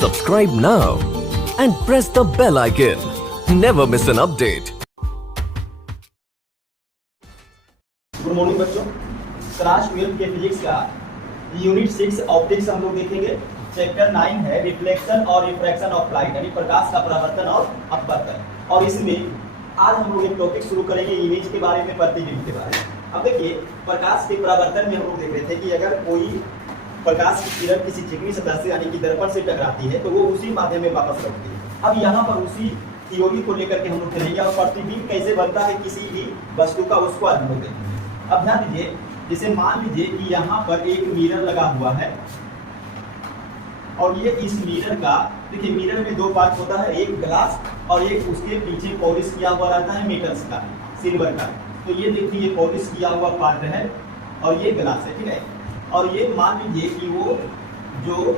Subscribe now and press the bell icon. Never miss an update. Good morning बच्चों, class 12 के physics का unit 6 optics हम लोग देखेंगे। चैप्टर 9 है रिफ्लेक्शन और रिफ्रैक्शन ऑफ लाइट, यानी प्रकाश का परावर्तन और अपवर्तन। और इसमें आज हम लोग एक टॉपिक शुरू करेंगे इमेज के बारे में, प्रतिबिंब के बारे में। अब देखिए, प्रकाश के परावर्तन में हम लोग देख रहे थे कि अगर कोई प्रकाश की किरण किसी चिकनी सतह से यानी कि दर्पण से टकराती है तो वो उसी माध्यम में वापस लौटती है। अब यहाँ पर उसी थ्योरी को लेकर के हम लोग चलेंगे और प्रतिबिंब कैसे बनता है किसी भी वस्तु का, उसको आज हम लोग देखेंगे। अब ध्यान दीजिए, जैसे मान लीजिए कि यहाँ पर एक मिरर लगा हुआ है और ये इस मिरर का, देखिए मिरर में दो पार्ट होता है, एक ग्लास और एक उसके पीछे पॉलिश किया हुआ रहता है मेटल्स का, सिल्वर का। तो ये देखिए ये पॉलिश किया हुआ पार्ट है और ये ग्लास है, ठीक है। और ये मान लीजिए कि वो जो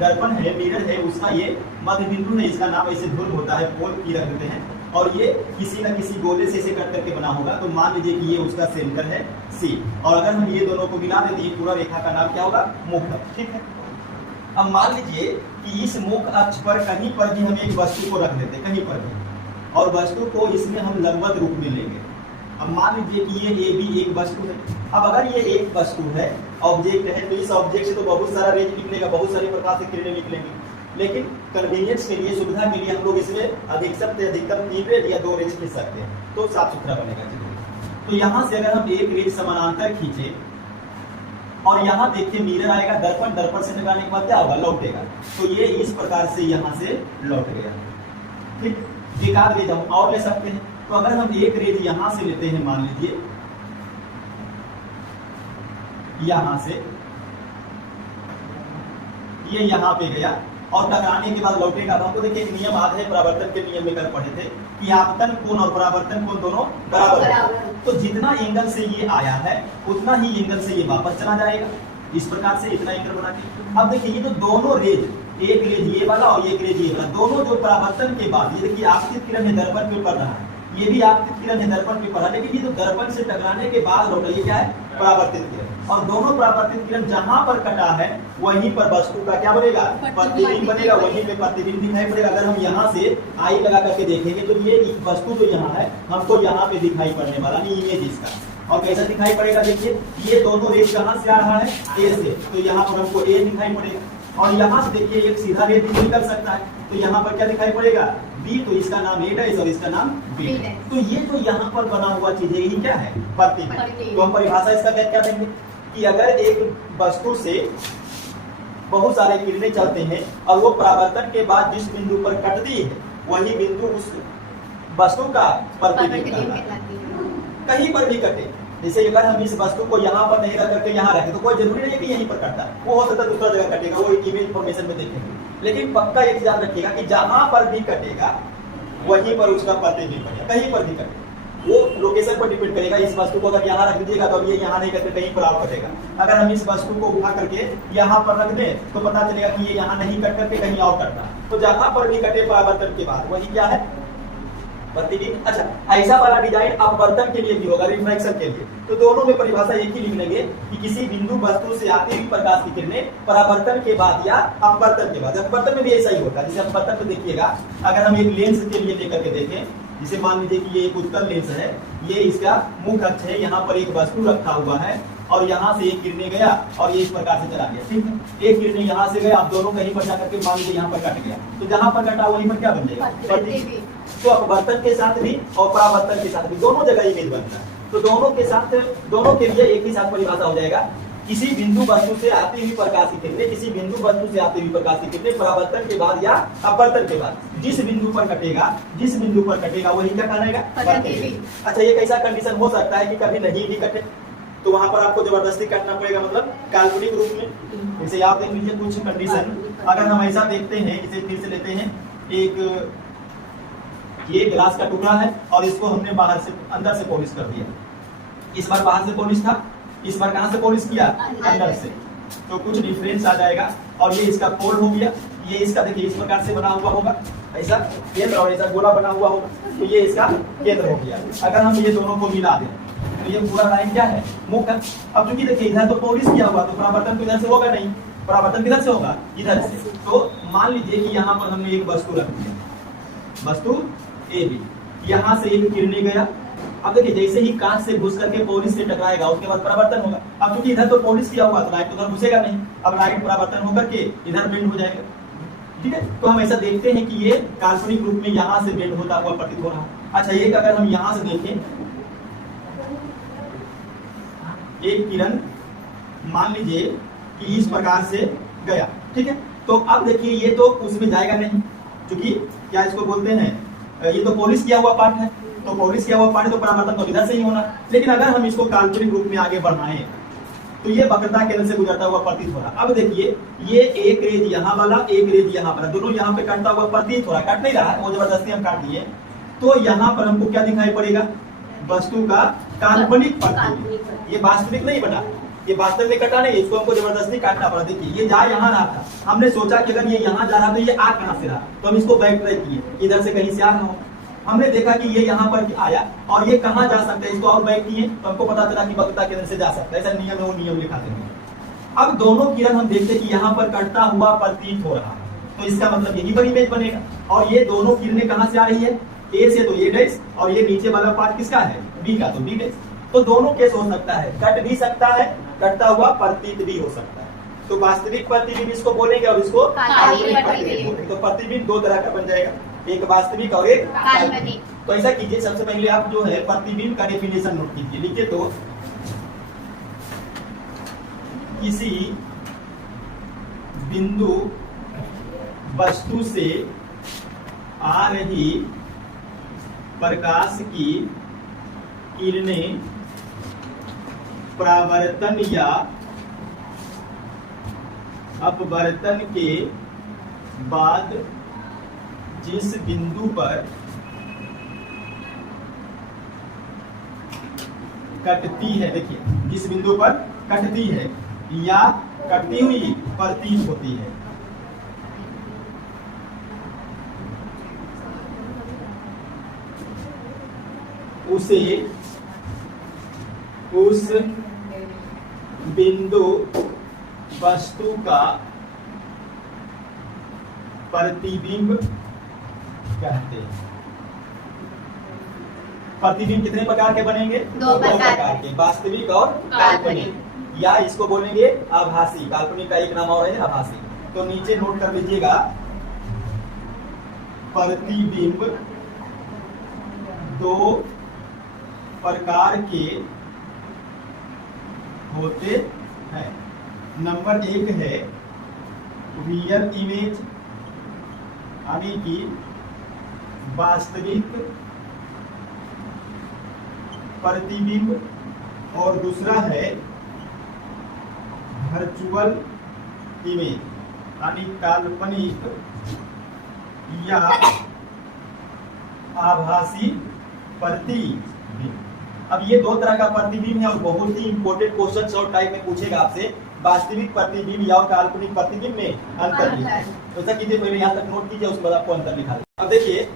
दर्पण है, मिरर है, उसका ये मध्य बिंदु है, इसका नाम ऐसे ध्रुव होता है, पोल की रख देते हैं। और ये किसी न किसी गोले से इसे कट करके बना होगा, तो मान लीजिए कि ये उसका सेंटर है सी। और अगर हम ये दोनों को मिला दें तो ये पूरा रेखा का नाम क्या होगा, मुख अक्ष, ठीक है। अब मान लीजिए कि इस मुख अक्ष पर कहीं पर भी हम एक वस्तु को रख देते, कहीं पर भी, और वस्तु को इसमें हम लंबवत रूप में लेंगे। अब मान लीजिए कि ये ए भी एक वस्तु है। अब अगर ये एक वस्तु है, ऑब्जेक्ट है, तो इस ऑब्जेक्ट से तो बहुत सारा रेज निकलेगा, बहुत सारे प्रकार से किरणें निकलेंगी। लेकिन कन्वीनियंस के लिए, सुविधा के लिए हम लोग इसमें अधिकतम से अधिकतम 3 रेज या 2 रेज खींच सकते हैं, तो साफ सुथरा बनेगा चित्र। तो यहाँ से अगर हम एक रेज समानांतर खींचे और यहाँ देखिए मिरर आएगा, दर्पण, दर्पण से टकराने के बाद क्या होगा, लौटेगा। तो ये इस प्रकार से यहाँ से लौट गया, ठीक। एक आध रेज हम और ले सकते हैं। तो अगर हम एक रेज यहाँ से लेते हैं, मान लीजिए यहाँ से, ये यहाँ पे गया और टकराने के बाद लौटेगा। अब हमको देखिए एक नियम आता है, परावर्तन के नियम में कर पढ़े थे कि आपतन कोण और परावर्तन कोण दोनों बराबर है। तो जितना एंगल से ये आया है उतना ही एंगल से ये वापस चला जाएगा, इस प्रकार से इतना एंगल बना के। अब देखिए ये तो दोनों रेज, एक रेज ये वाला और एक रेज ये वाला, दोनों जो परावर्तन के बाद, ये देखिए आपतित किरण है, दर्पण पे पड़ रहा है, ये भी आपतित किरण है, दर्पण पे पड़ा, लेकिन ये तो दर्पण से टकराने के बाद लौटा, ये क्या है, परावर्तित किरण। और दोनों परावर्तित किरण जहां पर कटा है वहीं पर वस्तु का क्या बनेगा, प्रतिबिंब बनेगा, वहीं पे प्रतिबिंब दिखाई पड़ेगा। अगर हम यहाँ से आई लगा करके देखेंगे तो ये वस्तु जो यहाँ है हमको यहाँ पे दिखाई पड़ने वाला, इमेज इसका। और कैसा दिखाई पड़ेगा, देखिए ये दोनों रेज कहाँ से आ रहा है, ए से, तो यहाँ पर हमको ए दिखाई पड़ेगा। और यहाँ से देखिए एक सीधा रेज भी निकल सकता है, तो यहाँ पर क्या दिखाई पड़ेगा, बी, तो इसका नाम ए है और इसका नाम बी है। तो ये जो यहाँ पर बना हुआ चीज है, ये क्या है, प्रतिबिंब। तो हम परिभाषा इसका क्या देंगे कि अगर एक वस्तु से बहुत सारे किरणें चलते हैं और वो परावर्तन के बाद जिस बिंदु पर कटती है वही बिंदु उस वस्तु का प्रतिबिंब कहलाता है। कहीं पर भी कटे, जैसे अगर हम इस वस्तु को यहाँ पर नहीं रख करके यहाँ रखें तो कोई जरूरी नहीं है कि यहीं पर कटता है, वो हो सकता है दूसरा जगह कटेगा, वो एक इमेज फॉर्मेशन में देखेंगे। लेकिन पक्का एक ध्यान रखिएगा कि जहां पर भी कटेगा वहीं पर उसका प्रतिबिंब बनेगा, कहीं पर भी कटेगा, वो लोकेशन पर डिपेंड करेगा। इस वस्तु को अगर यहाँ रख दीजिएगा तो ये यहाँ नहीं करके कहीं पर और कटेगा। अगर हम इस वस्तु को उठा करके यहाँ पर रख दें तो पता चलेगा कि ये यहाँ नहीं कट करके कहीं और कटता। तो जहां पर भी कटे परावर्तन के बाद वही क्या है, प्रतिबिंब। अच्छा, ऐसा वाला डिजाइन अपवर्तन के लिए भी होगा, रिफ्रैक्शन के लिए। तो दोनों में परिभाषा एक ही लिख लेंगे कि किसी बिंदु वस्तु से आती हुई प्रकाश की किरणें परावर्तन के बाद या अपवर्तन के बाद। अपवर्तन में भी ऐसा ही होता है। जैसे अपवर्तन में देखिएगा, अगर हम एक लेंस के लिए लेकर के देखें, जिसे मान लीजिए कि ये एक उत्तल लेंस है, ये इसका मुख अक्ष है, यहाँ पर एक वस्तु रखा हुआ है और यहाँ से एक किरणें गया और ये इस प्रकार से चला गया, ठीक है। एक किरणें यहाँ से गया, आप दोनों कहीं पर जाकर के मान लीजिए यहाँ पर कट गया, तो जहाँ पर कटा वहीं पर क्या बन जाएगा, प्रतिबिंब। तो अपवर्तन के साथ भी और परावर्तन के साथ भी दोनों जगह इमेज बनता है। तो दोनों के साथ, दोनों के लिए एक ही साथ परिभाषा हो जाएगा, किसी बिंदु वस्तु से आती हुई प्रकाश की किरणें, किसी बिंदु वस्तु से आती हुई प्रकाश की किरणें परावर्तन के बाद या अपवर्तन के बाद जिस बिंदु पर कटेगा, जिस बिंदु पर कटेगा वही क्या कहलाएगा, प्रतिबिंब। अच्छा, एक ऐसा कंडीशन हो सकता है कि कभी नहीं भी कटे, तो वहां पर आपको जबरदस्ती काटना पड़ेगा, मतलब काल्पनिक रूप में। जैसे आप देख लीजिए कुछ कंडीशन, अगर हम ऐसा देखते हैं, इसे फिर से लेते हैं, एक ये ग्लास का टुकड़ा है और इसको हमने बाहर से अंदर से पॉलिश कर दिया। इस बार बाहर से पॉलिश था, इस बार कहां से पॉलिश किया, अंदर से। तो कुछ डिफरेंस आ जाएगा और ये इसका पोल हो गया, ये इसका देखिए इस प्रकार से बना हुआ होगा, ऐसा केंद्र और ऐसा गोला बना हुआ होगा, तो ये इसका केंद्र हो गया। अगर हम ये दोनों को मिला दें तो ये पूरा लाइन क्या है, मुख है। अब चूंकि देखिए इधर तो पॉलिश किया हुआ, तो परावर्तन तो इधर से होगा नहीं, परावर्तन किधर से होगा, इधर से। तो मान लीजिए कि यहाँ पर हमने एक वस्तु रख दी, वस्तु ए बी, यहाँ से एक किरण गया। अब देखिए जैसे ही कांच से घुस करके पॉलिश से टकराएगा उसके बाद परावर्तन होगा। अब क्योंकि इधर तो पॉलिश किया हुआ तो लाइट उधर घुसेगा नहीं, अब लाइट परावर्तन होकर के इधर बेंड हो जाएगा। ठीक है, तो हम ऐसा देखते हैं कि ये काल्पनिक रूप में यहाँ से बेंड होता हुआ प्रतीत हो रहा है। अच्छा, एक अगर हम यहाँ से देखें, एक किरण मान लीजिए कि इस प्रकार से गया, ठीक है, तो अब देखिए ये तो उसमें जाएगा नहीं, क्योंकि क्या इसको बोलते हैं, ये तो पॉलिश किया हुआ पार्ट है, तो पॉलिश किया हुआ पार्ट तो परावर्तन तो इधर से ही होना। लेकिन अगर हम इसको काल्पनिक रूप में आगे बढ़ाएं तो ये वक्रता केंद्र से गुजरता हुआ प्रतीत हो रहा। अब देखिए ये एक रेज यहाँ वाला, एक रेज यहाँ वाला, दोनों यहाँ पे कटता हुआ प्रतीत हो रहा, कट नहीं रहा है, वो जबरदस्ती हम काट दिए। तो यहाँ पर हमको क्या दिखाई पड़ेगा, वस्तु का काल्पनिक प्रतिबिंब। ये वास्तविक नहीं बना, ये वास्तव में कटा नहीं, इसको हमको जबरदस्ती काटना पड़ा। देखिए ये जा यहाँ रहा था, हमने सोचा कि अगर ये यहाँ जा रहा तो ये आ कहाँ से रहा, तो हम इसको बैक ट्रैक किए, इधर से कहीं से आ रहा हो। हमने देखा कि ये यहाँ पर आया और ये कहाँ जा सकता है, इसको और बैक किए तो हमको पता चला कि वक्रता केंद्र से जा सकता है। ऐसा नियम है, वो नियम लिखाते हैं। अब दोनों किरण हम देखते कि यहाँ पर कटता हुआ प्रतीत हो रहा है, तो इसका मतलब यही पर इमेज बनेगा। और ये दोनों किरणें कहाँ से आ रही है, ए से, तो ये डैश, और ये नीचे वाला पार्ट किसका है, बी का, तो बी डैश। तो दोनों केस हो सकता है, कट भी सकता है, कटता हुआ प्रतीत भी हो सकता है। तो वास्तविक प्रतिबिंब इसको बोलेंगे और इसको काल्पनिक प्रतिबिंब बोलेंगे। तो प्रतिबिंब दो तरह का बन जाएगा, एक वास्तविक और एक काल्पनिक। तो ऐसा कीजिए, सबसे पहले आप जो है प्रतिबिंब का डेफिनेशन नोट कीजिए। लिखिए तो किसी बिंदु वस्तु से आ रही प्रकाश की किरणें परावर्तन या अपवर्तन के बाद जिस बिंदु पर कटती है, देखिए जिस बिंदु पर कटती है या कटती हुई प्रतीत होती है, उसे उस बिंदु वस्तु का प्रतिबिंब कहते हैं। प्रतिबिंब कितने प्रकार के बनेंगे, दो प्रकार के, वास्तविक और काल्पनिक, या इसको बोलेंगे आभासी। काल्पनिक का एक नाम और है आभासी। तो नीचे नोट कर लीजिएगा, प्रतिबिंब दो प्रकार के होते हैं। नंबर एक है रियल इमेज, यानी कि वास्तविक प्रतिबिंब, और दूसरा है वर्चुअल इमेज, यानी काल्पनिक या आभासी प्रतिबिंब। अब ये दो तरह का प्रतिबिंब है और बहुत ही इंपॉर्टेंट क्वेश्चन शॉर्ट टाइप में पूछेगा आपसे, वास्तविक प्रतिबिंब या काल्पनिक प्रतिबिंब में अंतर लिखिए। तो ऐसा कीजिए, पहले यहाँ तक नोट कीजिए, उसके बाद आपको अंतर लिखा। अब देखिए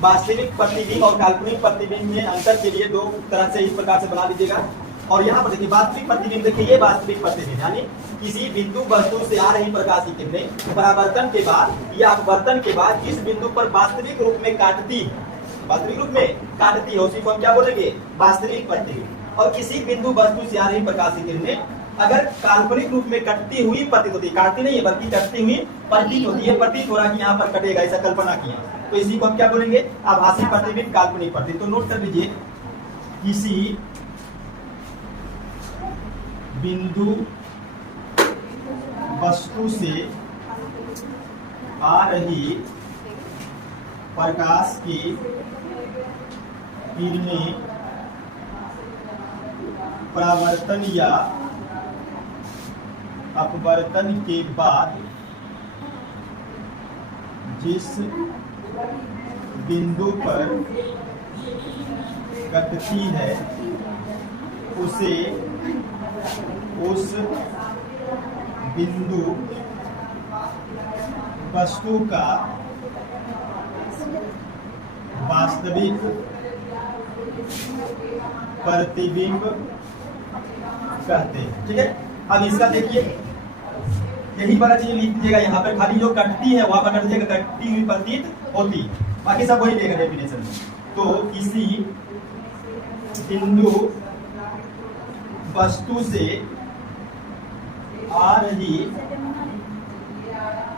वास्तविक प्रतिबिंब और काल्पनिक प्रतिबिंब में अंतर के लिए दो तरह से इस प्रकार से बना दीजिएगा। और यहाँ पर देखिए वास्तविक प्रतिबिंब, देखिए ये वास्तविक प्रतिबिंब, यानी किसी बिंदु वस्तु से आ रही प्रकाश की किरणें परावर्तन के बाद या अपवर्तन के बाद जिस बिंदु पर वास्तविक रूप में काटती, वास्तविक रूप में काटती है, उसी को हम क्या बोलेंगे, वास्तविक प्रतिबिंब। और किसी बिंदु वस्तु से आ रही प्रकाश की किरणें अगर काल्पनिक रूप में कटती हुई प्रतीत होती है, काटती नहीं है बल्कि कटती हुई प्रतीत होती है, प्रतीत हो रहा कि यहाँ पर कटेगा, ऐसा कल्पना किया, तो इसी को हम क्या बोलेंगे, आभासी प्रतिबिंब, काल्पनिक प्रतिबिंब। तो नोट कर लीजिए, किसी बिंदु वस्तु से आ रही प्रकाश की किरणें परावर्तन या अपवर्तन के बाद जिस बिंदु पर कटती है उसे उस बिंदु वस्तु का वास्तविक प्रतिबिंब कहते हैं। ठीक है, अब इसका देखिए, यही वाला चीज लिख दीजिएगा यहाँ पर, खाली जो कटती है वहां पर कर दीजिएगा कटती हुई प्रतीत होती, बाकी सब वही देगा डेफिनेशन में। तो किसी बिंदु वस्तु से आ रही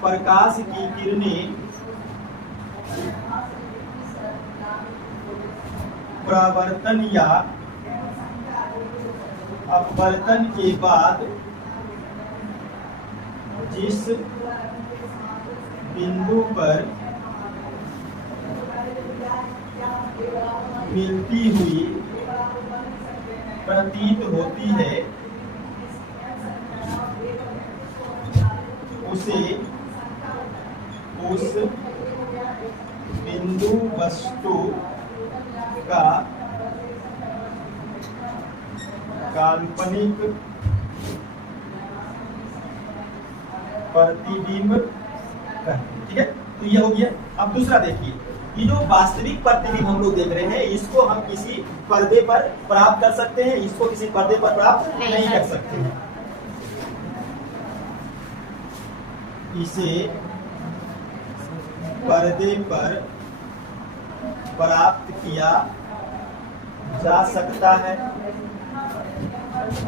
प्रकाश की किरणें परावर्तन या अपवर्तन के बाद जिस बिंदु पर मिलती हुई प्रतीत होती है उसे उस बिंदु वस्तु का काल्पनिक प्रतिबिंब कहते हैं। ठीक है, तो ये हो गया। अब दूसरा देखिए, ये जो वास्तविक प्रतिबिंब हम लोग देख रहे हैं, इसको हम किसी पर्दे पर प्राप्त कर सकते हैं, इसको किसी पर्दे पर प्राप्त नहीं कर सकते हैं। इसे पर्दे पर प्राप्त किया जा सकता है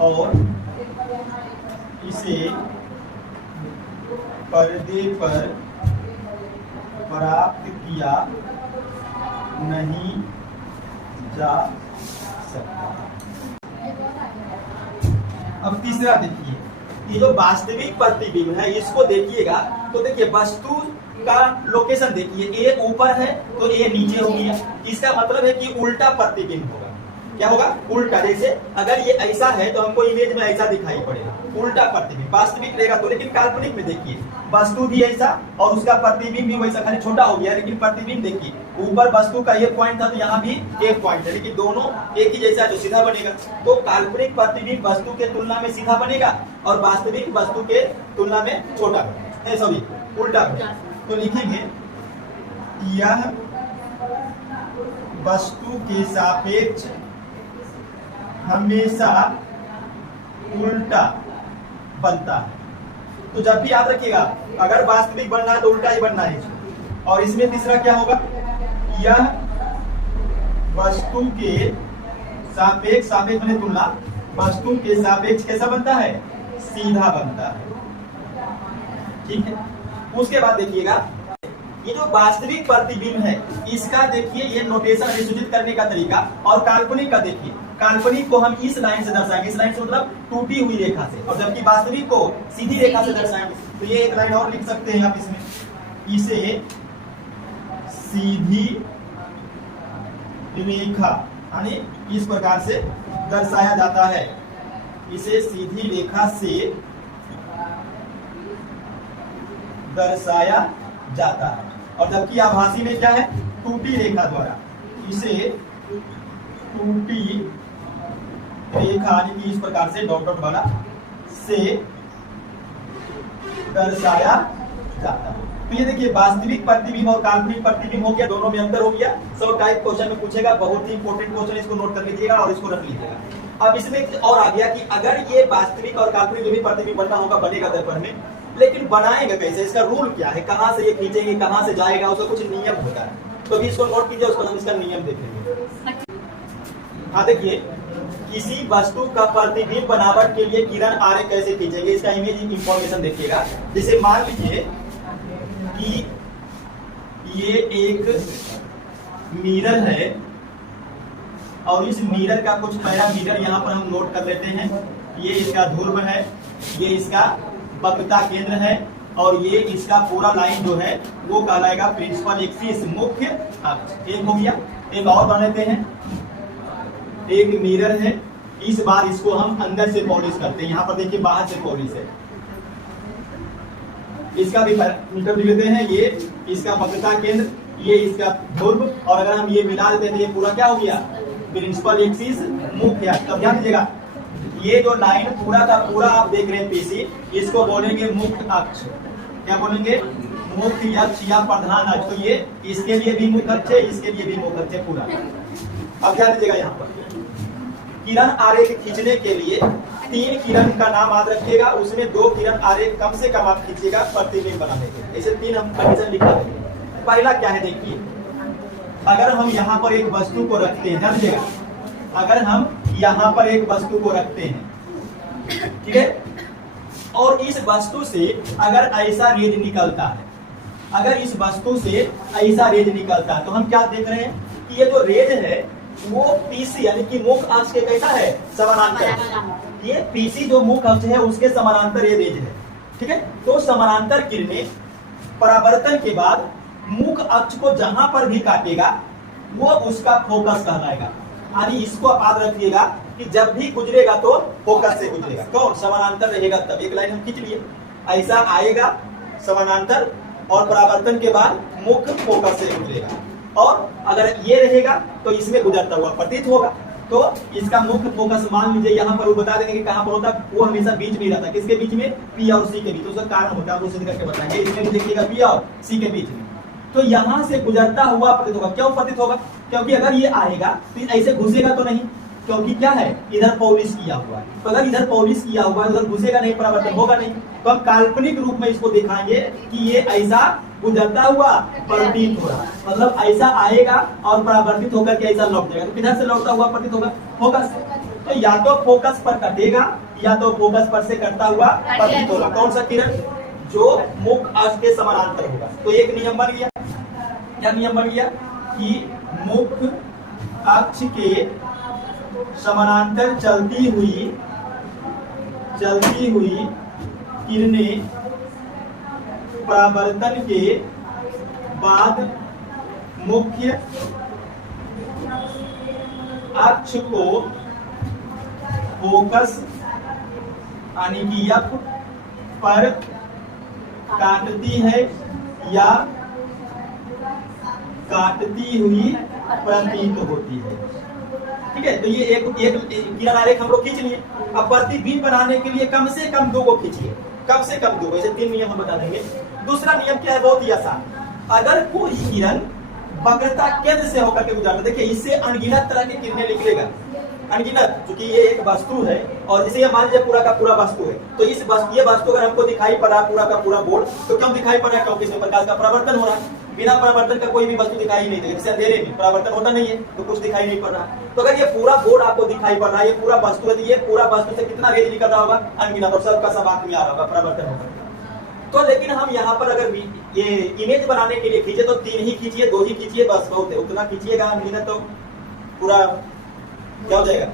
और इसे पर्दे पर प्राप्त किया नहीं जा सकता। अब तीसरा देखिए, ये जो वास्तविक प्रतिबिंब है इसको देखिएगा तो देखिए वस्तु का लोकेशन देखिए, ए ऊपर है तो ए नीचे हो गया, इसका मतलब है कि उल्टा प्रतिबिंब होगा। क्या होगा? उल्टा। जैसे अगर ये ऐसा है तो हमको इमेज में ऐसा दिखाई पड़ेगा, उल्टा प्रतिबिंब। वास्तविक रहेगा तो, लेकिन काल्पनिक में देखिए वस्तु भी ऐसा और उसका प्रतिबिंब भी वैसा, खाली छोटा हो गया, लेकिन प्रतिबिंब देखिए ऊपर वस्तु का एक पॉइंट था तो यहाँ भी एक पॉइंट है, लेकिन दोनों एक ही जैसा जो सीधा बनेगा। तो काल्पनिक प्रतिबिंब वस्तु के तुलना में सीधा बनेगा और वास्तविक वस्तु के तुलना में छोटा, सॉरी उल्टा बनेगा। तो लिखेंगे यह वस्तु के सापेक्ष हमेशा उल्टा बनता है। तो जब भी याद रखिएगा, अगर वास्तविक बनना है तो उल्टा ही बनना है। और इसमें तीसरा क्या होगा? यह वस्तु के सापेक्ष, सापेक्ष में तुलना, वस्तु के सापेक्ष कैसा बनता है? सीधा बनता है। ठीक है, उसके बाद देखिएगा ये जो वास्तविक प्रतिबिंब है इसका देखिए ये नोटेशन सूचित करने का तरीका, और काल्पनिक का देखिए, काल्पनिक को हम इस लाइन से दर्शाएंगे, इस लाइन से मतलब टूटी हुई रेखा से, और जबकि वास्तविक को सीधी रेखा से दर्शाएंगे। तो ये एक लाइन और लिख सकते हैं आप इसमें, इसे सीधी रेखा यानी इस प्रकार से दर्शाया जाता है, इसे सीधी रेखा से दर्शाया जाता है। और जबकि आभासी में क्या है? टूटी रेखा द्वारा, इसे टूटी रेखा यानी कि इस प्रकार से डॉट डॉट वाला से दर्शाया जाता है। तो ये देखिए वास्तविक प्रतिबिंब और काल्पनिक प्रतिबिंब हो गया, दोनों में अंतर हो गया। सब टाइप क्वेश्चन में पूछेगा, बहुत ही इंपॉर्टेंट क्वेश्चन, इसको नोट कर लीजिएगा और इसको रख लीजिएगा। अब इसमें और आ गया कि अगर ये वास्तविक और काल्पनिक जो भी प्रतिबिंब बनना होगा बनेगा दर्पण में, लेकिन बनाएंगे कैसे? इसका रूल क्या है? कहां से ये खींचेंगे, कहां से जाएगा, उसका कुछ नियम होता है। तो अभी इसको नोट कीजिए, उसको हम इसका नियम देखेंगे। हाँ देखिए, किसी वस्तु का प्रतिबिंब बनावट के लिए किरण आरेख कैसे खींचेंगे, इसका इमेज इंफॉर्मेशन देखिएगा। जैसे मान लीजिए कि ये एक मिरर है और इस मिरर का कुछ पैरामीटर यहाँ पर हम नोट कर लेते हैं। ये इसका ध्रुव है, ये इसका वक्रता केंद्र है, और ये इसका पूरा लाइन जो है वो कहलाएगा प्रिंसिपल एक्सिस, मुख्य अक्ष। एक हो गया। एक और बना लेते हैं, एक मिरर है, इस बार इसको हम अंदर से पॉलिश करते हैं। यहाँ पर देखिए बाहर से पॉलिश है, इसका भी पैरामीटर लिख लेते हैं। ये इसका वक्रता केंद्र, ये इसका ध्रुव, और अगर हम ये मिला देते हैं तो ये पूरा क्या हो गया? प्रिंसिपल एक्सिस, मुख्य अक्ष। तब ध्यान दीजिएगा, ये जो लाइन पूरा का पूरा आप देख रहे हैं पीसी, इसको बोलेंगे मुख्य अक्ष। क्या बोलेंगे? मुख्य अक्ष या प्रधान अक्ष। तो ये इसके लिए भी मुख्य अक्ष है, इसके लिए भी मुख्य अक्ष है पूरा। अब ध्यान दीजिएगा, यहाँ पर किरण आरेख खींचने के लिए 3 किरण का नाम याद रखिएगा, उसमें 2 किरण आरेख कम से कम आप खींचिएगा प्रतिबिंब बनाने के लिए। ऐसे 3 हम कंडीशन लिखा देंगे। पहला क्या है देखिए, अगर हम यहाँ पर एक वस्तु को रखते हैं, ध्यान दीजिएगा, अगर हम यहाँ पर एक वस्तु को रखते हैं, ठीक है, और इस वस्तु से अगर ऐसा रेज निकलता है, अगर इस वस्तु से ऐसा रेज निकलता है, तो हम क्या देख रहे हैं कि ये जो रेज है वो पीसी यानी कि मुख अक्ष के कैसा है, समानांतर। ये पीसी जो मुख अक्ष है उसके समानांतर ये रेज है, ठीक है। तो समानांतर किरणें परावर्तन के बाद मुख अक्ष को जहां पर भी काटेगा वो उसका फोकस कहलाएगा। यानी इसको आप याद रखिएगा कि जब भी गुजरेगा तो फोकस से गुजरेगा, कौन, समानांतर रहेगा तब। एक लाइन हम खींच लिए, ऐसा आएगा समानांतर और परावर्तन के बाद मुख फोकस से गुजरेगा, और अगर ये रहेगा तो इसमें गुजरता हुआ प्रतीत होगा। तो इसका मुख्य फोकस मान लीजिए यहाँ पर वो बता देंगे कि कहाँ पर होता है, वो हमेशा बीच में रहता है। किसके बीच में, पी और सी के बीच। उसका कारण होता है, वो सिद्ध करके बताएंगे। इसमें भी देखिएगा पी और सी के बीच में, तो यहाँ से गुजरता हुआ प्रतीत होगा। क्यों प्रतीत होगा, क्योंकि अगर ये आएगा तो ऐसे घुसेगा तो नहीं, क्योंकि क्या है, इधर पॉलिश किया हुआ है। तो अगर इधर पॉलिश किया हुआ है उधर घुसेगा नहीं, परावर्तन होगा नहीं। तो हम काल्पनिक रूप में इसको दिखाएंगे कि ये ऐसा गुजरता हुआ प्रतीत हो रहा है, मतलब ऐसा आएगा और परावर्तित होकर के ऐसा लौट जाएगा। तो किधर से लौटता हुआ प्रतीत होगा, फोकस। तो या तो फोकस पर कटेगा या तो फोकस पर से कटता हुआ प्रतीत होगा। कौन सा किरण, जो मुख अक्ष के समानांतर होगा। तो एक नियम बन गया, क्या नियम बन गया कि मुख अक्ष के समानांतर चलती हुई किरणें परावर्तन के बाद मुख्य अक्ष को फोकस यानी कि एफ पर काटती है या काटती हुई प्रतीत होती है, ठीक है। तो ये एक किरण आरेख हम लोग खींच लिए। अब प्रतिबिंब बनाने के लिए कम से कम 2 को खींचिए, कम से कम 2। ऐसे 3 नियम हम बता देंगे। दूसरा नियम क्या है, बहुत ही आसान। अगर कोई किरण वक्रता केंद्र से होकर के गुजरता है, देखिए इससे अनगिनत तरह की किरणें निकलेगा, अनगिनत, क्योंकि ये एक वस्तु है और जिसे मान लीजिए पूरा का पूरा वस्तु है। तो इस वस्तु, ये वस्तु अगर हमको दिखाई पड़ रहा है पूरा का पूरा बोर्ड, तो क्यों दिखाई पड़ रहा है, क्योंकि इसमें प्रकाश का परावर्तन हो रहा है। बिना परावर्तन का कोई भी वस्तु दिखाई नहीं देगी, जैसे अंधेरे में परावर्तन होता नहीं है तो कुछ दिखाई नहीं पड़ रहा। तो अगर ये पूरा बोर्ड आपको दिखाई पड़ रहा है, ये पूरा वस्तु है, तो ये पूरा वस्तु से कितना रेज निकल रहा होगा, अनगिनत, और सबका सब आंख में आ रहा होगा, परावर्तन होगा। तो लेकिन हम यहाँ पर अगर ये इमेज बनाने के लिए खींचे तो 3 ही खींचिए, 2 ही खींचिए, बस बहुत है। उतना खींचिएगा अनगिनत तो पूरा क्या हो जाएगा,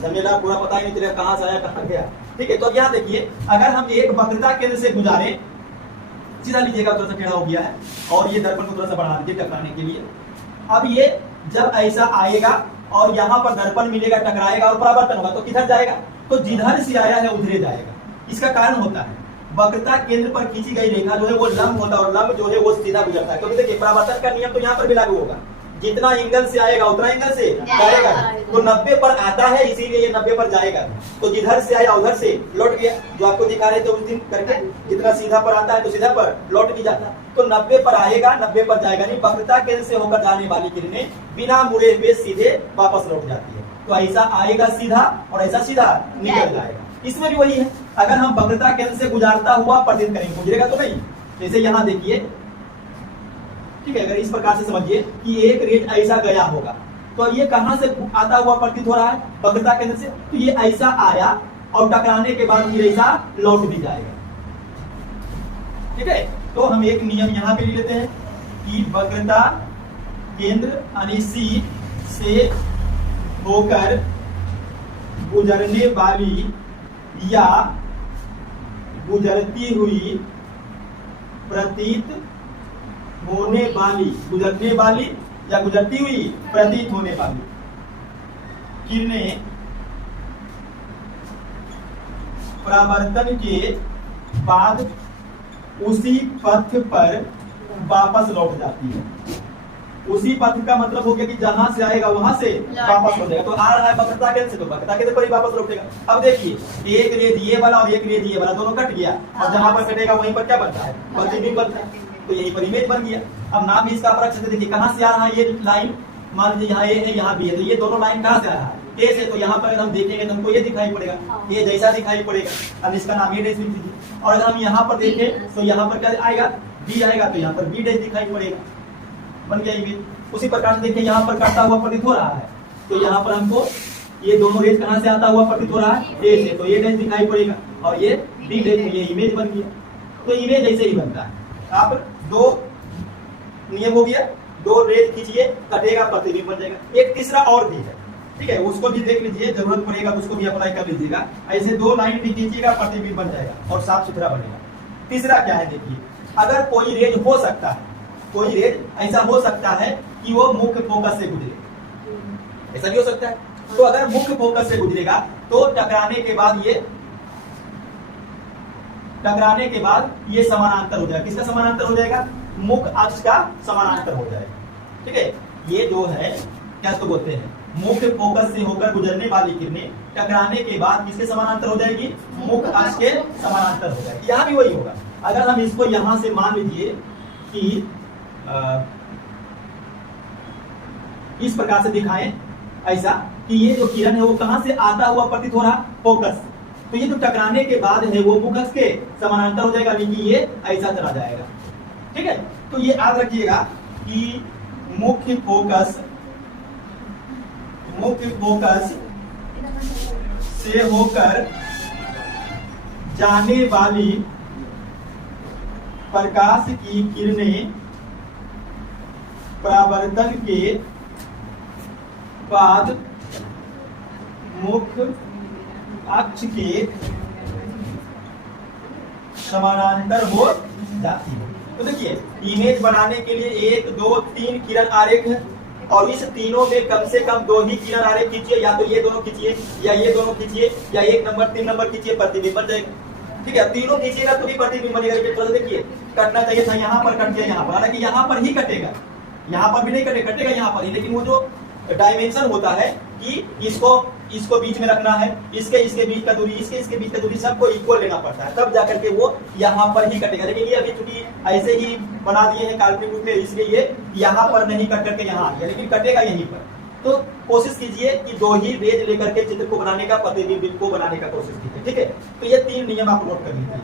झमेला, पूरा पता ही नहीं चलेगा कहाँ से आया कहाँ गया, ठीक है। तो यहाँ देखिए, अगर हम एक वक्रता केंद्र से गुजारे, सीधा लीजिएगा, थोड़ा सा टेढ़ा हो गया है, और ये दर्पण को थोड़ा सा बढ़ा दीजिए टकराने के लिए। अब ये जब ऐसा आएगा और यहाँ पर दर्पण मिलेगा, टकराएगा और परावर्तन होगा, तो किधर जाएगा, तो जिधर से आया है उधरे जाएगा। इसका कारण होता है वक्रता केंद्र पर खींची गई रेखा जो है वो लंब होता है, और लंब जो है वो सीधा गुजरता है। क्योंकि देखिए परावर्तन का नियम तो यहाँ पर भी लागू होगा, जितना एंगल से आएगा उतना एंगल से जाएगा। तो 90 पर आता है, इसीलिए ये 90 पर जाएगा। तो जिधर से आया उधर से लौट गया, जो आपको दिखा रहे थे उस दिन करके, जितना सीधा पर आता है तो सीधा पर लौट भी जाता है। तो 90 पर आएगा, 90 पर जाएगा नहीं। वक्रता केंद्र से होकर जाने वाली किरणें बिना मुड़े हुए सीधे वापस लौट जाती है। तो ऐसा आएगा सीधा और ऐसा सीधा निकल जाएगा। इसमें भी वही है, अगर हम वक्रता केंद्र से गुजारता हुआ प्रतीत करेंगे, गुजरेगा तो नहीं। जैसे यहाँ देखिए, ठीक है, अगर इस प्रकार से समझिए कि एक रेज ऐसा गया होगा, तो ये कहां से आता हुआ प्रतीत हो रहा है, वक्रता केंद्र से। तो ये ऐसा आया और टकराने के बाद फिर ऐसा लौट भी जाएगा, ठीक है। तो हम एक नियम यहाँ पे ले लेते हैं कि वक्रता केंद्र यानी सी से होकर गुजरने वाली या गुजरती हुई प्रतीत होने वाली, गुजरने वाली या गुजरती हुई प्रतीत होने वाली किरणें परावर्तन के बाद उसी पथ पर वापस लौट जाती है। उसी पथ का मतलब हो गया कि जहां से आएगा वहां से वापस हो जाएगा। तो आ रहा है वक्रता केंद्र से, तो वक्रता केंद्र पर ही वापस लौटेगा। अब देखिए एक रेज ये वाला और एक रेज ये वाला दोनों कट गया, और जहां पर कटेगा वहीं पर क्या बनता है, प्रतिबिंब बनता है। तो यहीं पर इमेज बन गया। अब नाम भी इसका आप रख सकते, देखिए कहां से आ रहा है ये लाइन, मान लीजिए यहाँ ए है यहाँ बी है, तो ये दोनों लाइन कहां से आ रहा है, ए से, तो यहाँ पर अगर हम देखेंगे तो हमको ये दिखाई पड़ेगा, ये जैसा दिखाई पड़ेगा। अब इसका नाम ए डैश लिख दीजिए। और अगर हम यहाँ पर देखें तो यहाँ पर क्या आएगा, बी आएगा, तो यहाँ पर बी डैश दिखाई पड़ेगा, बन गया इमेज। उसी प्रकार से देखिए यहाँ पर कटता हुआ प्रतीत हो रहा है, तो यहाँ पर हमको ये दोनों रेज कहाँ से आता हुआ प्रतीत हो रहा है, ए से, तो ये डैश दिखाई पड़ेगा और ये बी डैश, तो ये इमेज बन गया। तो इमेज ऐसे ही बनता है। आप दो नियम हो गया, दो रेज खींचिए, कटेगा, प्रतिबिंब बन जाएगा। एक तीसरा और भी है, ठीक है, उसको भी देख लीजिए, जरूरत पड़ेगा तो उसको भी अप्लाई कर लीजिएगा। ऐसे दो लाइन भी खींचिएगा, प्रतिबिंब बन जाएगा और साफ सुथरा बनेगा। तीसरा क्या है, देखिए, अगर कोई रेज हो सकता है, कोई रेज ऐसा हो सकता है कि वो मुख्य फोकस से गुजरे, ऐसा भी हो सकता है। तो अगर मुख्य फोकस से गुजरेगा तो टकराने के बाद ये समानांतर हो जाएगा। किसका समानांतर हो जाएगा, मुख्य अक्ष का समानांतर हो जाएगा, ठीक है। ये जो है क्या तो बोलते हैं, मुख्य फोकस से होकर गुजरने वाली किरणें टकराने के बाद किसके समानांतर हो जाएगी, मुख्य अक्ष के समानांतर हो जाएगी। यहाँ भी वही होगा। अगर हम इसको यहाँ से मान लीजिए कि इस प्रकार से दिखाएं, ऐसा कि ये जो किरण है वो कहां से आता हुआ प्रतीत हो रहा, फोकस, तो ये जो टकराने के बाद है वो मुख्य अक्ष के समानांतर हो जाएगा, लेकिन ये ऐसा चला जाएगा, ठीक है। तो ये याद रखिएगा कि मुख्य फोकस से होकर जाने वाली प्रकाश की किरणें परावर्तन के बाद मुख्य अक्ष के समानांतर हो जाती है। तो देखिए, इमेज बनाने के लिए 1 2 3 किरण आरेख है, और इस तीनों में कम से कम 2 ही किरण आरेख खींचिए, या तो ये दोनों खींचिए या ये दोनों खींचिए या 1 नंबर 3 नंबर खींचिए, प्रतिबिंब बन जाएगा, ठीक है। तीनों खींचिएगा तो भी प्रतिबिंब बनेगा। तो देखिए, कटना चाहिए था यहाँ पर, कट गया यहाँ पर, हालांकि यहाँ पर ही कटेगा, यहाँ पर भी नहीं कटेगा यहाँ पर ही, लेकिन वो जो डायमेंशन होता है कि इसको बीच में रखना है, इसके बीच का दूरी, इसके बीच का दूरी सबको इक्वल लेना पड़ता है, तब जाकर के वो यहाँ पर ही कटेगा। लेकिन ये अभी चूंकि ऐसे ही बना दिए हैं काल्पनिक रूप में, इसलिए ये यहाँ पर नहीं कट करके यहाँ आ गया, लेकिन कटेगा यहीं पर। तो कोशिश कीजिए कि 2 ही रेज लेकर के चित्र को बनाने का, प्रतिबिंब को बनाने का कोशिश कीजिए, ठीक है। तो ये 3 नियम आप नोट कर लीजिए।